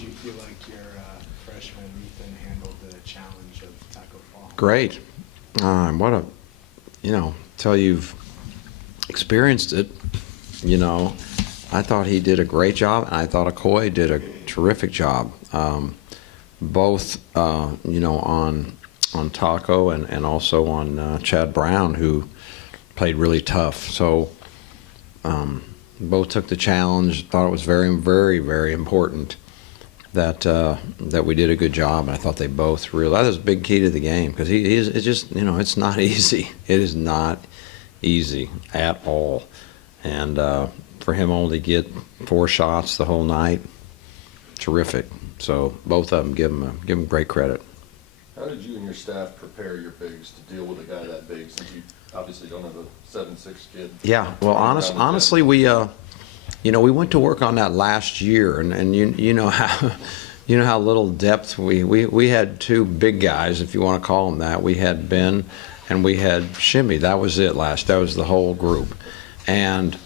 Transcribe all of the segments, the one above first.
did you feel like your freshman Ethan handled the challenge of tackle fall? Great. What a, till you've experienced it, I thought he did a great job, and I thought Okoye did a terrific job. Both, on Taco and also on Chad Brown, who played really tough. So both took the challenge. Thought it was very, very, very important that we did a good job, and I thought they both really. That was a big key to the game because it's just it's not easy. It is not easy at all, and for him only to get 4 shots the whole night, terrific. So both of them give them great credit. How did you and your staff prepare your bigs to deal with a guy that big, since you obviously don't have a 7'6" kid? Yeah, well, honestly, we went to work on that last year, and you know how little depth we had 2 big guys, if you want to call them that. We had Ben and we had Shimmy. That was it that was the whole group. And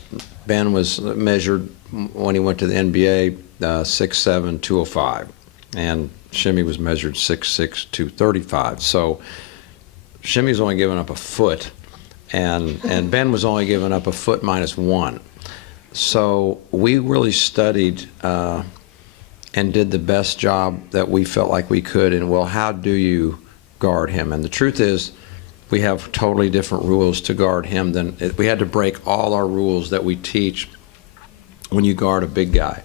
Ben was measured when he went to the NBA 6'7", 205, and Shimmy was measured 6'6", 235. So Shimmy was only giving up a foot, and Ben was only giving up a foot -1. So we really studied and did the best job that we felt like we could. And well, how do you guard him? And the truth is, we have totally different rules to guard him than we had to break all our rules that we teach when you guard a big guy.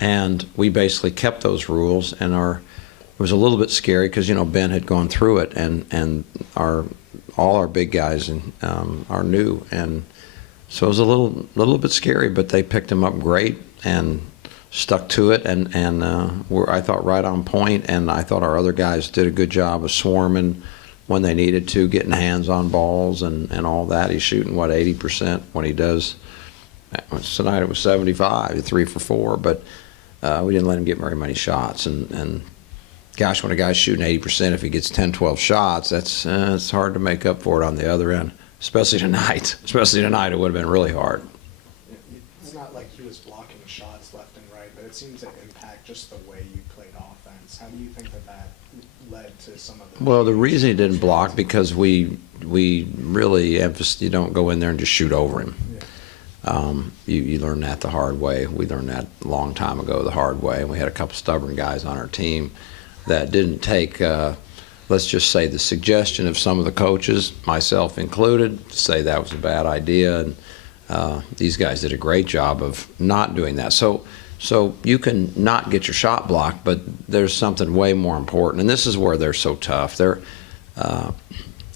And we basically kept those rules, and it was a little bit scary because Ben had gone through it, and all our big guys are new, and so it was a little bit scary, but they picked him up great and stuck to it, and were, I thought, right on point, and I thought our other guys did a good job of swarming when they needed to, getting hands on balls and all that. He's shooting 80% when he does. Tonight it was 75, 3 for 4, but we didn't let him get very many shots, and gosh, when a guy's shooting 80%, if he gets 10, 12 shots, it's hard to make up for it on the other end, especially tonight. Especially tonight, it would have been really hard. It's not like he was blocking shots left and right, but it seemed to impact just the way you played offense. How do you think that led to some of the... Well, the reason he didn't block, because we really emphasize you don't go in there and just shoot over him. Yeah. You learn that the hard way. We learned that a long time ago the hard way, and we had a couple stubborn guys on our team that didn't take, let's just say, the suggestion of some of the coaches, myself included, to say that was a bad idea. And these guys did a great job of not doing that. So you can not get your shot blocked, but there's something way more important. And this is where they're so tough.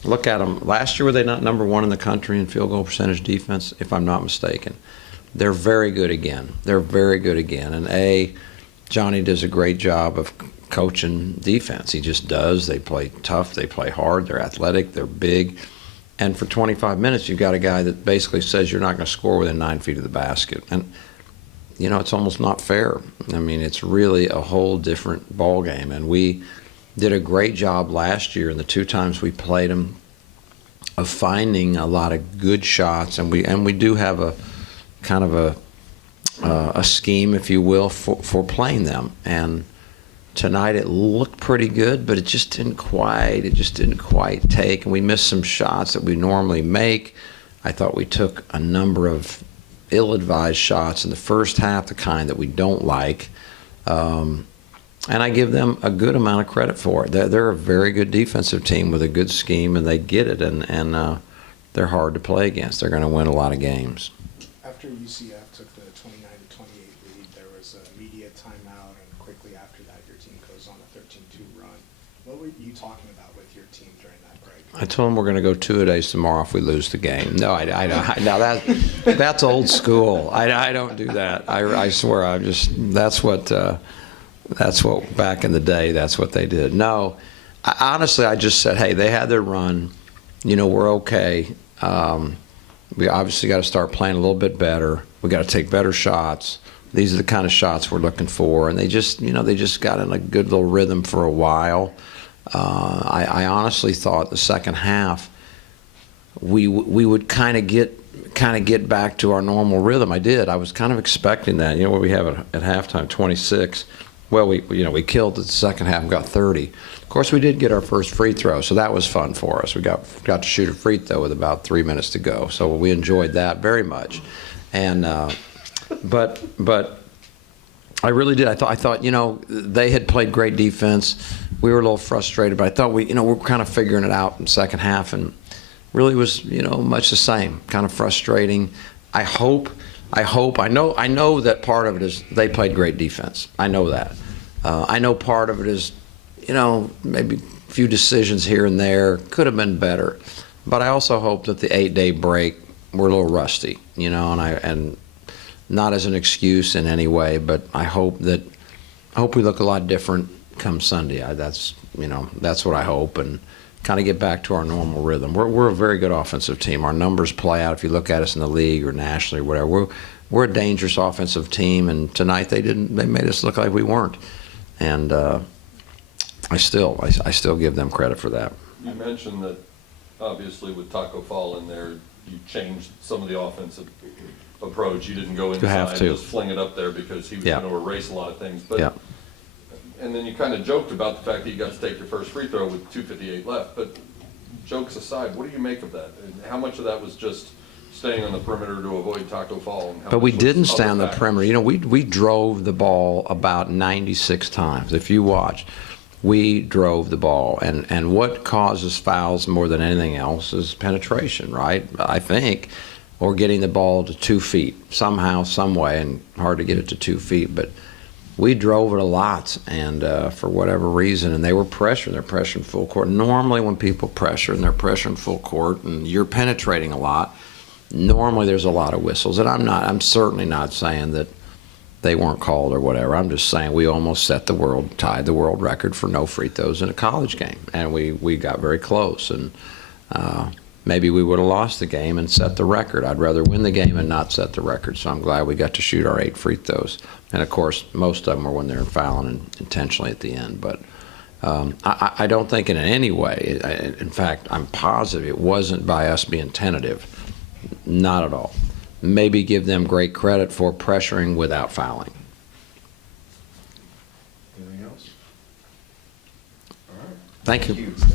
Look at them. Last year, were they not #1 in the country in field goal percentage defense, if I'm not mistaken? They're very good again. They're very good again. And Johnny does a great job of coaching defense. He just does. They play tough. They play hard. They're athletic. They're big. And for 25 minutes, you've got a guy that basically says you're not going to score within 9 feet of the basket. And, it's almost not fair. I mean, it's really a whole different ball game. And we did a great job last year, and the 2 times we played them, of finding a lot of good shots. And we do have a kind of a scheme, if you will, for playing them. And tonight it looked pretty good, but it just didn't quite take, and we missed some shots that we normally make. I thought we took a number of ill-advised shots in the first half, the kind that we don't like, and I give them a good amount of credit for it. They're a very good defensive team with a good scheme, and they get it, and they're hard to play against. They're going to win a lot of games. After UCF took the 29-28 lead, there was a media timeout, and quickly after that, your team goes on a 13-2 run. What were you talking about with your team during that break? I told them we're going to go 2-a-days tomorrow if we lose the game. No, now that's old school. I don't do that. I swear, that's what back in the day, that's what they did. No, honestly, I just said, hey, they had their run. We're okay. We obviously got to start playing a little bit better. We got to take better shots. These are the kind of shots we're looking for. And they just got in a good little rhythm for a while. I honestly thought the second half we would kind of get back to our normal rhythm. I did. I was kind of expecting that. What we have at halftime, 26. Well, we killed the second half and got 30. Of course, we did get our first free throw, so that was fun for us. We got to shoot a free throw with about 3 minutes to go, so we enjoyed that very much. And but I really did. I thought they had played great defense. We were a little frustrated, but I thought we're kind of figuring it out in the second half, and really was much the same, kind of frustrating. I know that part of it is they played great defense. I know that. I know part of it is, maybe a few decisions here and there could have been better. But I also hope that the 8-day break, we're a little rusty, and not as an excuse in any way, but I hope we look a lot different come Sunday. That's what I hope, and kind of get back to our normal rhythm. We're a very good offensive team. Our numbers play out. If you look at us in the league or nationally or whatever, we're a dangerous offensive team. And tonight they made us look like we weren't. And I still give them credit for that. You mentioned that obviously with Taco Fall in there, you changed some of the offensive approach. You didn't go inside and just fling it up there because he was going to erase a lot of things. But and then you kind of joked about the fact that you got to take your first free throw with 2:58 left. But jokes aside, what do you make of that? And how much of that was just staying on the perimeter to avoid Taco Fall? And but we didn't stay on the perimeter. We drove the ball about 96 times. If you watch, we drove the ball. And what causes fouls more than anything else is penetration, right? I think, or getting the ball to 2 feet somehow, some way, and hard to get it to 2 feet. But we drove it a lot, and for whatever reason, and they were pressuring. They're pressuring full court. Normally when people pressure and they're pressuring full court and you're penetrating a lot, normally there's a lot of whistles. And I'm certainly not saying that they weren't called or whatever. I'm just saying we almost tied the world record for no free throws in a college game. And we got very close. And maybe we would have lost the game and set the record. I'd rather win the game and not set the record. So I'm glad we got to shoot our 8 free throws. And, of course, most of them were when they were fouling intentionally at the end. But I don't think in any way, in fact, I'm positive it wasn't by us being tentative. Not at all. Maybe give them great credit for pressuring without fouling. Anything else? All right. Thank you. Thank you.